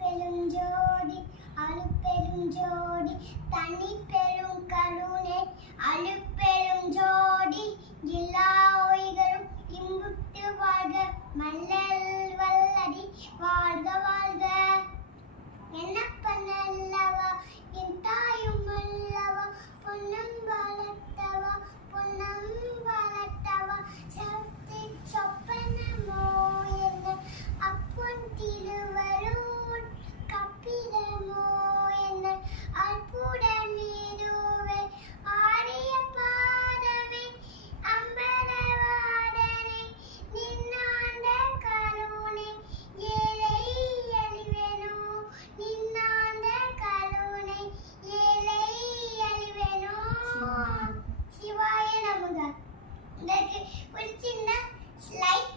பெரும் ஜோடி அழுப்பெரும் ஜோடி தனி பெரும் கருணை அழுப்பெரும் ஜோடி எல்லா ஒய்களும் இன்புட்டு வாழ்க மல்லல் Pidichindha? Like